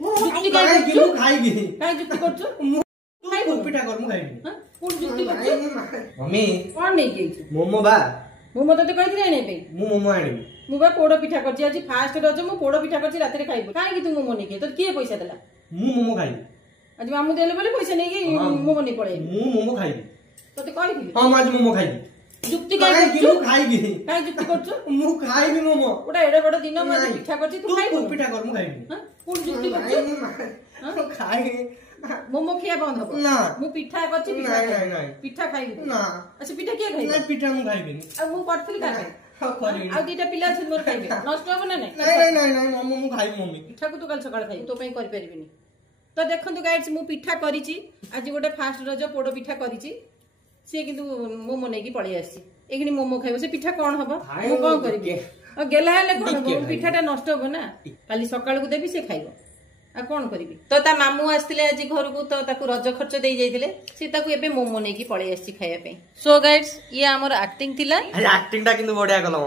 जुक्ति काई जुक्ति करछु तू पिठा कर मु खाइबी हां कोन जुक्ति करछु मम्मी कोन नै गेइछु मोमो बा मोमो तते कहिथिले नै पे मु मोमो आनिबी मु बा पोड़ पिठा करछि आज फास्ट रज मु पोड़ पिठा करछि रात रे खाइबो काई कि तू मोमो नै के तो के पैसा देला मु मोमो खाइबी आज मामू देले बोले पैसा नै कि मोमो नै पड़े मु मोमो खाइबी तते कहिथिले हां आज मोमो खाइबी जुक्ति काई करछु खाइबी काई जुक्ति करछु मु खाइबी मोमो ओटा एडे बड़ दिन म पिठा करछि तू खाइबो तू पिठा कर मु खाइबी हां कोन जुक्ति करछु हां खाइ मोमो खिया बंद हबो ना मु पिठा करछि पिठा नहीं पिठा खाइबी ना अच्छा पिठा के खाइबी ना पिठा मु खाइबी आ मु करथिल का आ दीटा पिला छै मोर खाइबे नष्ट हबो ना नहीं मोमो मु खाइबी मम्मी पिठा को तू कल सकाळ खाइ तो पई कर परबिनी तो देखंतु गाइड्स मु पिठा करिछि आज गोटे फास्ट रज पोड़ पिठा करिछि से किंतु मोमो नै कि पळी आसी एगनी मोमो खाइबो से पिठा कोन हबो मु कोन करबी आ गेला हेले कोन हबो पिठाटा नष्ट हबो ना काली सकाळ को देबी से खाइबो आ कोन करबी तो ता मामू आस्तिले आज घर को तो ताकू रज खर्च देई जाइतिले से ताकू एबे मोमो नै कि पळी आसी खाइया पे सो गाइड्स ये हमर एक्टिंग थिला एक्टिंग ता किंतु बढ़िया कलम